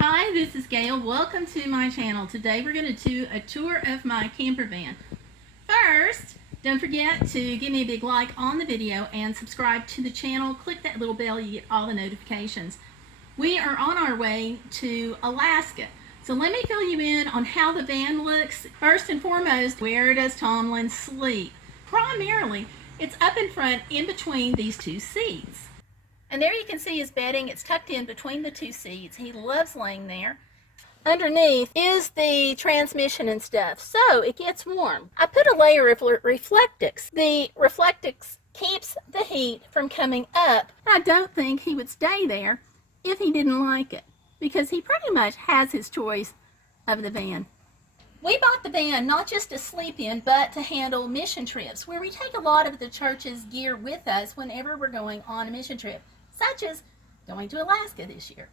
Hi, this is Gail. Welcome to my channel. Today we're going to do a tour of my camper van. First, don't forget to give me a big like on the video and subscribe to the channel. Click that little bell, you get all the notifications. We are on our way to Alaska. So let me fill you in on how the van looks. First and foremost, where does Tomlin sleep? Primarily, it's up in front in between these two seats. And there you can see his bedding. It's tucked in between the two seats. He loves laying there. Underneath is the transmission and stuff, so it gets warm. I put a layer of Reflectix. The Reflectix keeps the heat from coming up. I don't think he would stay there if he didn't like it, because he pretty much has his choice of the van. We bought the van not just to sleep in, but to handle mission trips, where we take a lot of the church's gear with us whenever we're going on a mission trip, such as going to Alaska this year.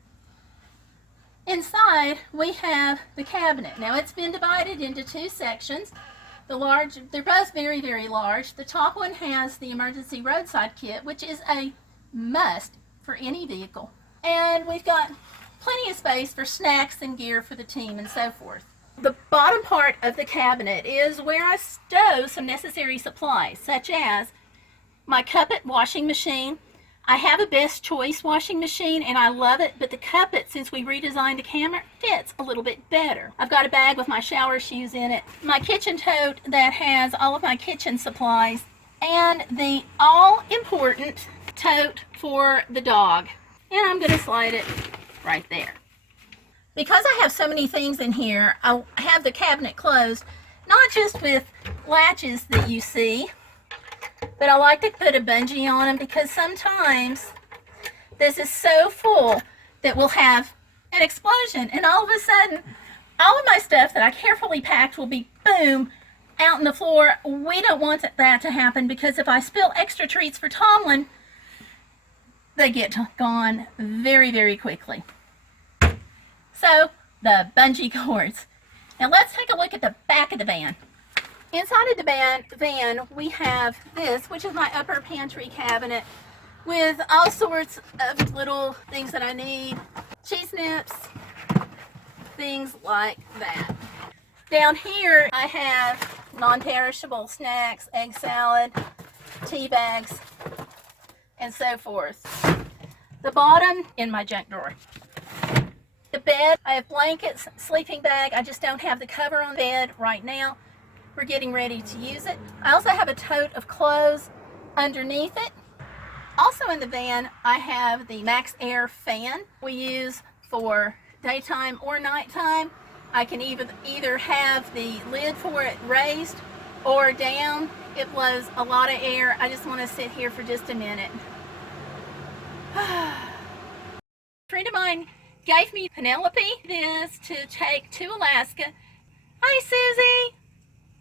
Inside, we have the cabinet. Now, it's been divided into two sections. They're both very, very large. The top one has the emergency roadside kit, which is a must for any vehicle. And we've got plenty of space for snacks and gear for the team and so forth. The bottom part of the cabinet is where I stow some necessary supplies, such as my Cuppet washing machine. I have a Best Choice washing machine and I love it, but the Cuppet, since we redesigned the camera, fits a little bit better. I've got a bag with my shower shoes in it, my kitchen tote that has all of my kitchen supplies, and the all-important tote for the dog. And I'm going to slide it right there. Because I have so many things in here, I have the cabinet closed, not just with latches that you see, but I like to put a bungee on them, because sometimes this is so full that we'll have an explosion, and all of a sudden all of my stuff that I carefully packed will be boom out on the floor. We don't want that to happen, because if I spill extra treats for Tomlin, they get gone very, very quickly. So the bungee cords. Now let's take a look at the back of the van. Inside of the van, we have this, which is my upper pantry cabinet with all sorts of little things that I need. Cheese nips, things like that. Down here, I have non-perishable snacks, egg salad, tea bags, and so forth. The bottom, in my junk drawer. The bed, I have blankets, sleeping bag. I just don't have the cover on the bed right now. We're getting ready to use it. I also have a tote of clothes underneath it. Also in the van, I have the Max Air fan we use for daytime or nighttime. I can either have the lid for it raised or down. It blows a lot of air. I just want to sit here for just a minute. A friend of mine gave me Penelope this to take to Alaska. Hi, Susie.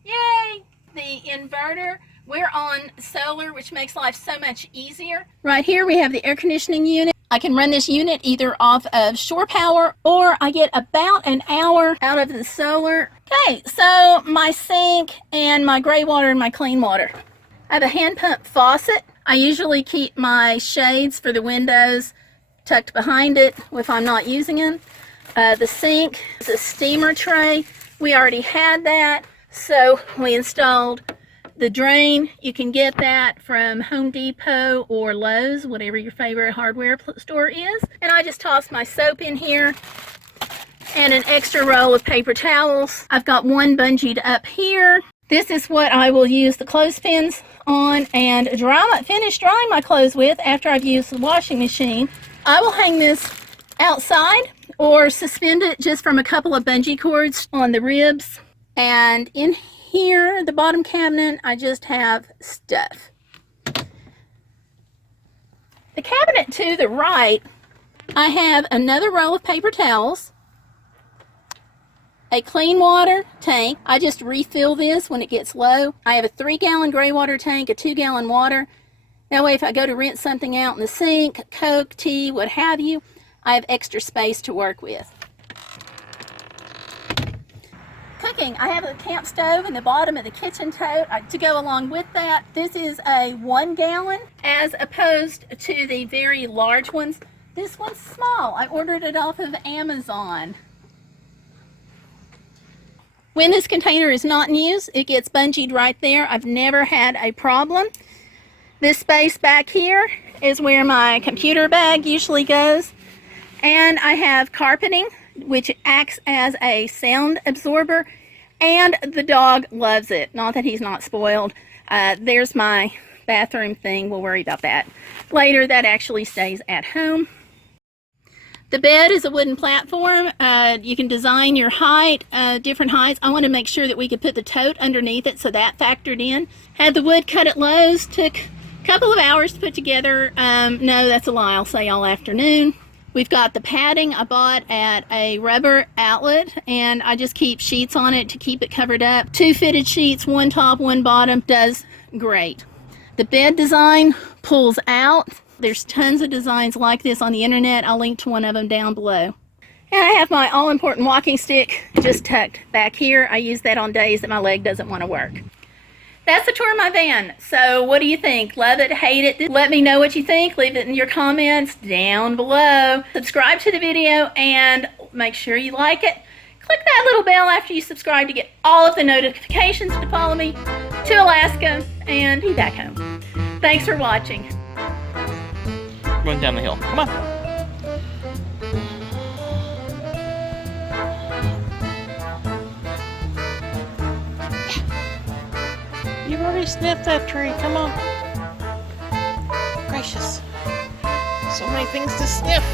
Yay! The inverter, we're on solar, which makes life so much easier. Right here we have the air conditioning unit. I can run this unit either off of shore power, or I get about an hour out of the solar. Okay, so my sink and my gray water and my clean water. I have a hand pump faucet. I usually keep my shades for the windows tucked behind it if I'm not using them. The sink is a steamer tray. We already had that. So we installed the drain. You can get that from Home Depot or Lowe's, whatever your favorite hardware store is. And I just tossed my soap in here and an extra roll of paper towels. I've got one bungeed up here. This is what I will use the clothespins on and finish drying my clothes with after I've used the washing machine. I will hang this outside or suspend it just from a couple of bungee cords on the ribs. And in here, the bottom cabinet, I just have stuff. The cabinet to the right, I have another roll of paper towels, a clean water tank. I just refill this when it gets low. I have a 3-gallon gray water tank, a 2-gallon water. That way, if I go to rinse something out in the sink, Coke, tea, what have you, I have extra space to work with. Cooking, I have a camp stove in the bottom of the kitchen tote to go along with that. This is a 1 gallon as opposed to the very large ones This one's small. I ordered it off of Amazon. When this container is not in use, it gets bungeed right there. I've never had a problem. This space back here is where my computer bag usually goes. And I have carpeting, which acts as a sound absorber. And the dog loves it. Not that he's not spoiled. There's my bathroom thing. We'll worry about that later. That actually stays at home. The bed is a wooden platform. You can design your height, different heights. I want to make sure that we could put the tote underneath it, so that factored in. Had the wood cut at Lowe's. Took a couple of hours to put together. No, that's a lie. I'll say all afternoon. We've got the padding I bought at a rubber outlet, and I just keep sheets on it to keep it covered up. 2 fitted sheets, 1 top, 1 bottom. Does great. The bed design pulls out. There's tons of designs like this on the internet. I'll link to one of them down below. And I have my all-important walking stick just tucked back here. I use that on days that my leg doesn't want to work. That's the tour of my van. So what do you think? Love it? Hate it? Let me know what you think. Leave it in your comments down below. Subscribe to the video and make sure you like it. Click that little bell after you subscribe to get all of the notifications to follow me to Alaska and be back home. Thanks for watching. Going down the hill. Come on. You've already sniffed that tree. Come on. Gracious. So many things to sniff.